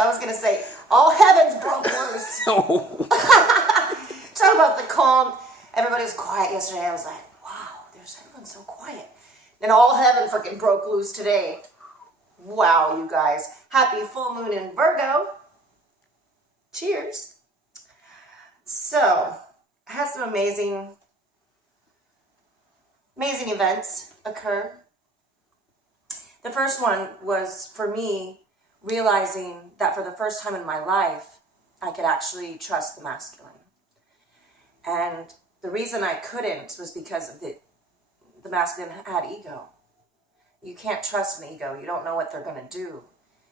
I was going to say, all heavens broke loose. Talk about the calm. Everybody was quiet yesterday. I was like, wow, everyone's so quiet. Then all heaven freaking broke loose today. Wow, you guys. Happy full moon in Virgo. Cheers. So, I had some amazing events occur. The first one was for me realizing that for the first time in my life, I could actually trust the masculine. And the reason I couldn't was because of the masculine had ego. You can't trust an ego. You don't know what they're going to do.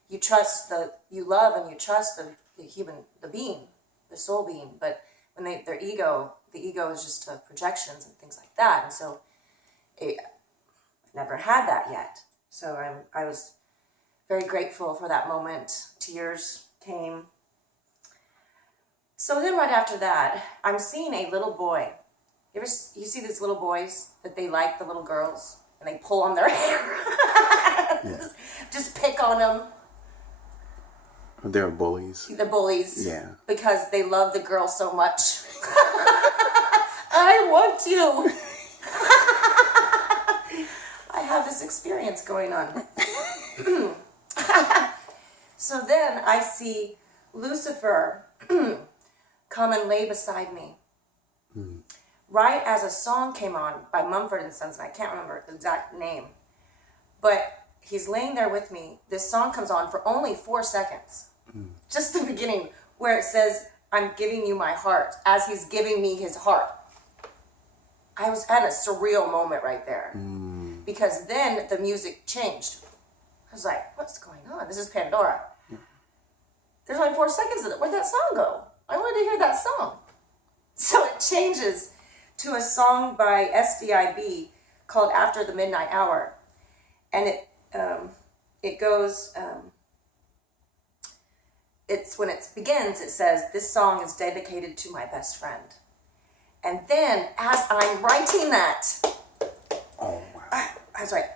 You trust you love and you trust the being, the soul being. But when the ego is just projections and things like that. And so I never had that yet. So I was very grateful for that moment. Tears came. So then right after that, I'm seeing a little boy. You see these little boys that they like the little girls and they pull on their hair? Yeah. Just pick on them. They're bullies. They're bullies. Yeah. Because they love the girl so much. I want you. I have this experience going on. So then I see Lucifer come and lay beside me. Right as a song came on by Mumford & Sons, and I can't remember the exact name, but he's laying there with me. This song comes on for only 4 seconds. Just the beginning, where it says, I'm giving you my heart, as he's giving me his heart. I was at a surreal moment right there. Because then the music changed. I was like, what's going on? This is Pandora. There's only 4 seconds of it. Where'd that song go? I wanted to hear that song. So it changes to a song by SDIB called After the Midnight Hour. And it goes, when it begins, it says, this song is dedicated to my best friend. And then as I'm writing that, oh wow. I was like,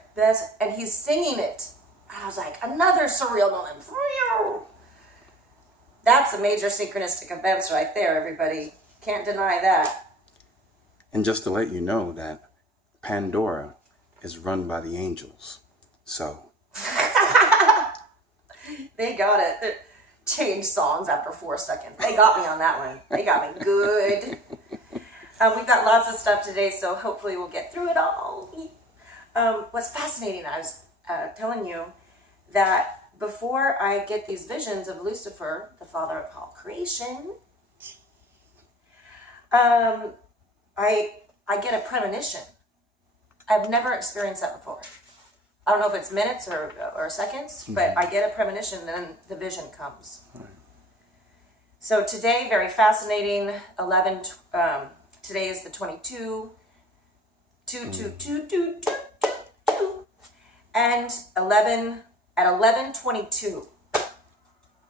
and he's singing it. I was like, another surreal moment. That's a major synchronistic events right there, everybody. Can't deny that. And just to let you know that Pandora is run by the angels. So. They got it. They changed songs after 4 seconds. They got me on that one. They got me good. We've got lots of stuff today, so hopefully we'll get through it all. What's fascinating, I was telling you that before I get these visions of Lucifer, the father of all creation, I get a premonition. I've never experienced that before. I don't know if it's minutes or seconds, but I get a premonition and then the vision comes. Right. So today, very fascinating, today is the 22, 2, and 11, at 11:22,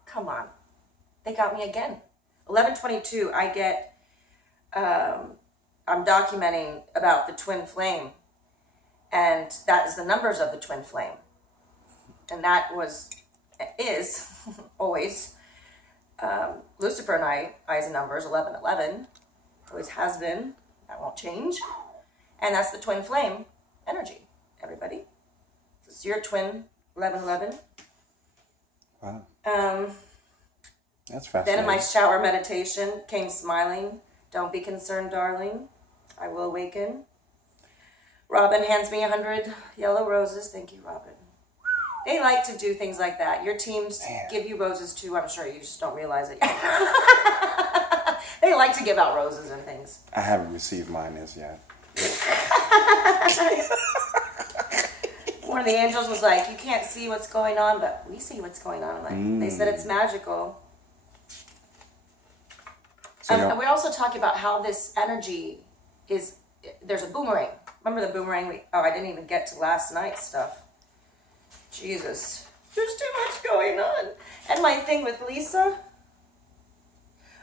come on, they got me again. 11:22, I get, I'm documenting about the twin flame, and that is the numbers of the twin flame, and that is always Lucifer and I's numbers, 1111, always has been, that won't change, and that's the twin flame energy, everybody. It's your twin, 1111. Wow. That's fascinating. Then in my shower meditation, came smiling. Don't be concerned, darling. I will awaken. Robin hands me 100 yellow roses. Thank you, Robin. They like to do things like that. Your teams give you roses too. I'm sure you just don't realize it yet. They like to give out roses and things. I haven't received mine as yet. One of the angels was like, you can't see what's going on, but we see what's going on. I'm like, they said it's magical. And we're also talking about how this energy is, there's a boomerang. Remember the boomerang? I didn't even get to last night's stuff. Jesus. There's too much going on. And my thing with Lisa.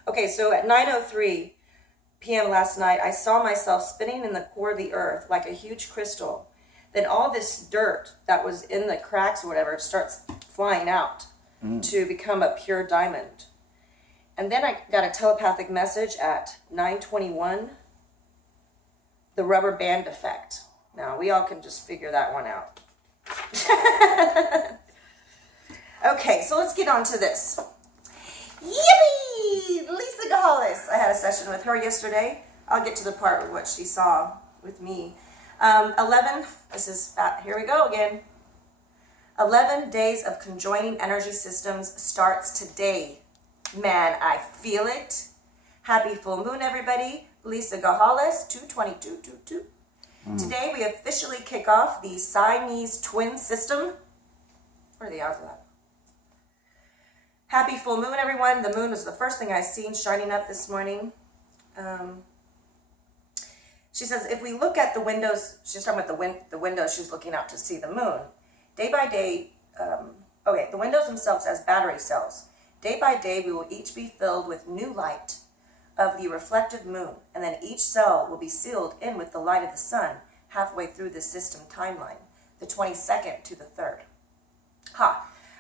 Okay, so at 9:03 p.m. last night, I saw myself spinning in the core of the earth like a huge crystal. Then all this dirt that was in the cracks or whatever starts flying out. to become a pure diamond. And then I got a telepathic message at 9:21, the rubber band effect. Now, we all can just figure that one out. Okay, so let's get on to this. Yippee! Lisa Gahalis. I had a session with her yesterday. I'll get to the part with what she saw with me. 11, here we go again. 11 days of conjoining energy systems starts today. Man, I feel it. Happy full moon, everybody. Lisa Gahalis, 22222. Today we officially kick off the Siamese twin system. What are the odds of that? Happy full moon, everyone. The moon was the first thing I seen shining up this morning. She says, if we look at the windows, she's talking about the windows she's looking out to see the moon. Day by day, the windows themselves as battery cells. Day by day, we will each be filled with new light of the reflective moon, and then each cell will be sealed in with the light of the sun halfway through the system timeline, the 22nd to the 3rd.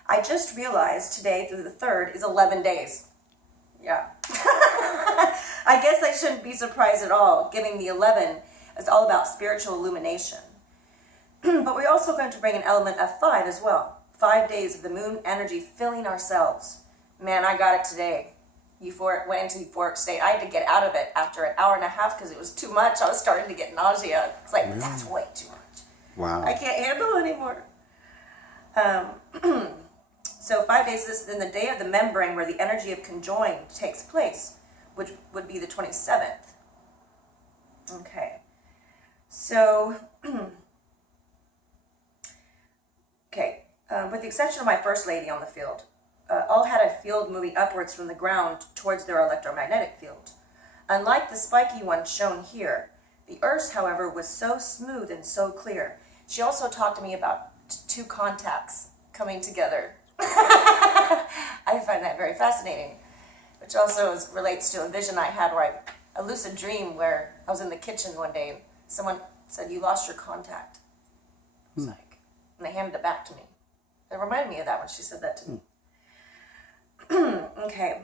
I just realized today through the 3rd is 11 days. Yeah. I guess I shouldn't be surprised at all, given the 11 is all about spiritual illumination. But we're also going to bring an element of 5 as well. 5 days of the moon energy filling ourselves. Man, I got it today. Went into euphoric state. I had to get out of it after an hour and a half because it was too much. I was starting to get nausea. It's like, that's way too much. Wow. I can't handle it anymore. So 5 days is then the day of the membrane where the energy of conjoin takes place, which would be the 27th. Okay. So, with the exception of my first lady on the field, all had a field moving upwards from the ground towards their electromagnetic field. Unlike the spiky one shown here, the Earth's, however, was so smooth and so clear. She also talked to me about two contacts coming together. I find that very fascinating, which also relates to a vision I had a lucid dream where I was in the kitchen one day and someone said, you lost your contact. I was like, and they handed it back to me. It reminded me of that when she said that to me. Okay.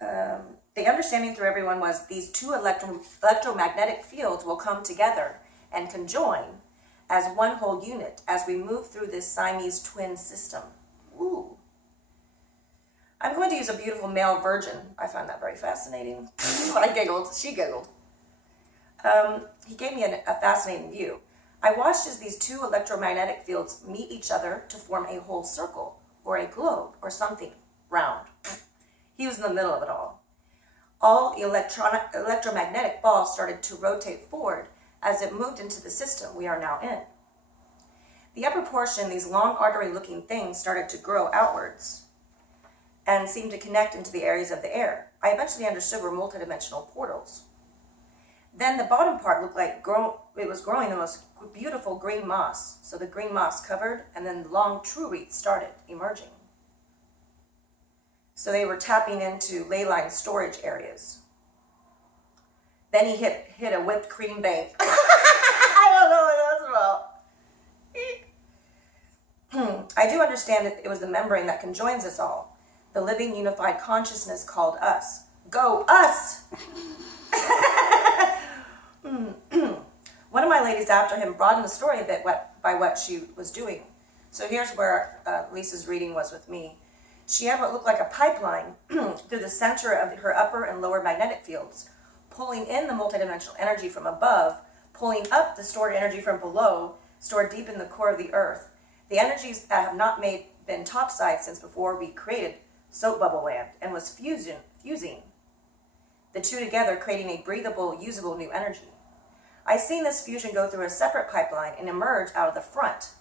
The understanding through everyone was these two electromagnetic fields will come together and conjoin as one whole unit as we move through this Siamese twin system. Ooh. I'm going to use a beautiful male virgin. I find that very fascinating. I giggled. She giggled. He gave me a fascinating view. I watched as these two electromagnetic fields meet each other to form a whole circle, or a globe, or something round. He was in the middle of it all. All the electromagnetic balls started to rotate forward as it moved into the system we are now in. The upper portion, these long artery-looking things, started to grow outwards and seemed to connect into the areas of the air. I eventually understood were multidimensional portals. Then the bottom part looked like it was growing the most beautiful green moss. So the green moss covered, and then the long true roots started emerging. So they were tapping into ley line storage areas. Then he hit a whipped cream bank. I don't know what that's about. I do understand it was the membrane that conjoins us all. The living unified consciousness called us. Go us! One of my ladies after him broadened the story a bit by what she was doing. So here's where Lisa's reading was with me. She had what looked like a pipeline through the center of her upper and lower magnetic fields, pulling in the multidimensional energy from above, pulling up the stored energy from below, stored deep in the core of the earth. The energies that have not been topside since before we created soap bubble land, and was fusing the two together, creating a breathable, usable new energy. I seen this fusion go through a separate pipeline and emerge out of the front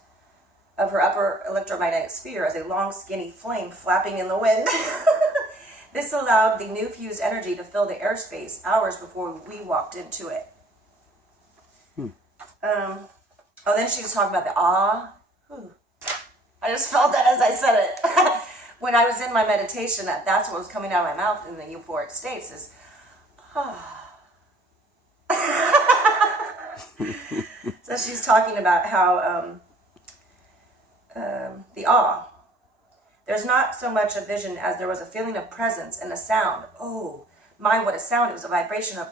of her upper electromagnetic sphere as a long, skinny flame flapping in the wind. This allowed the new fused energy to fill the airspace hours before we walked into it. Then she was talking about the awe. I just felt that as I said it. When I was in my meditation, that's what was coming out of my mouth in the euphoric states is, So she's talking about how the awe. There's not so much a vision as there was a feeling of presence and a sound. Oh, my, what a sound. It was a vibration of,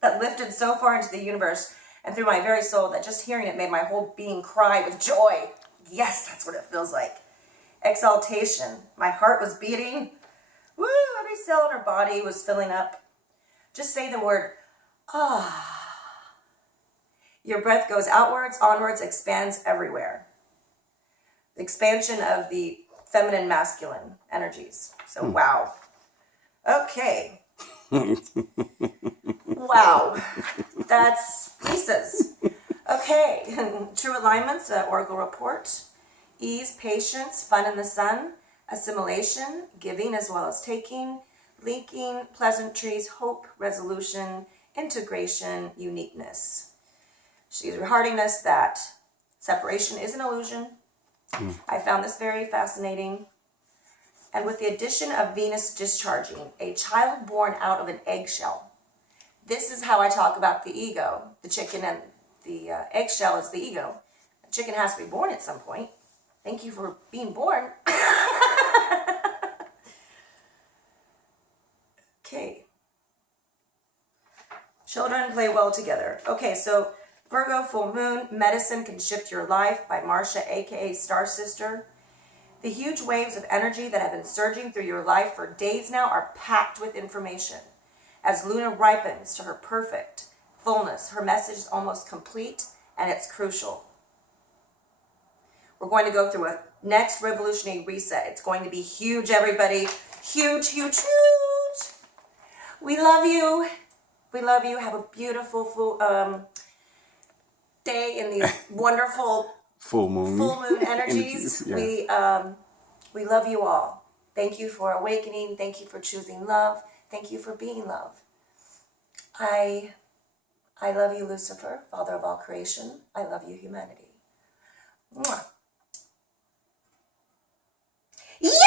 that lifted so far into the universe and through my very soul that just hearing it made my whole being cry with joy. Yes, that's what it feels like. Exaltation. My heart was beating. Woo, every cell in her body was filling up. Just say the word, Your breath goes outwards, onwards, expands everywhere. The expansion of the feminine, masculine energies. So, wow. Okay. Wow. That's pieces. Okay. True alignments, Oracle report. Ease, patience, fun in the sun, assimilation, giving as well as taking, linking, pleasantries, hope, resolution, integration, uniqueness. She's hearting us that separation is an illusion. I found this very fascinating. And with the addition of Venus discharging, a child born out of an eggshell. This is how I talk about the ego. The chicken and the eggshell is the ego. The chicken has to be born at some point. Thank you for being born. Okay. Children play well together. Okay, so Virgo full moon, medicine can shift your life by Marsha, aka Star Sister. The huge waves of energy that have been surging through your life for days now are packed with information. As Luna ripens to her perfect fullness, her message is almost complete and it's crucial. We're going to go through a next revolutionary reset. It's going to be huge, everybody. Huge, huge, huge. We love you. We love you. Have a beautiful full day in these wonderful full moon energies. Yeah. We love you all. Thank you for awakening. Thank you for choosing love. Thank you for being love. I love you, Lucifer, Father of all creation. I love you, humanity. Mwah.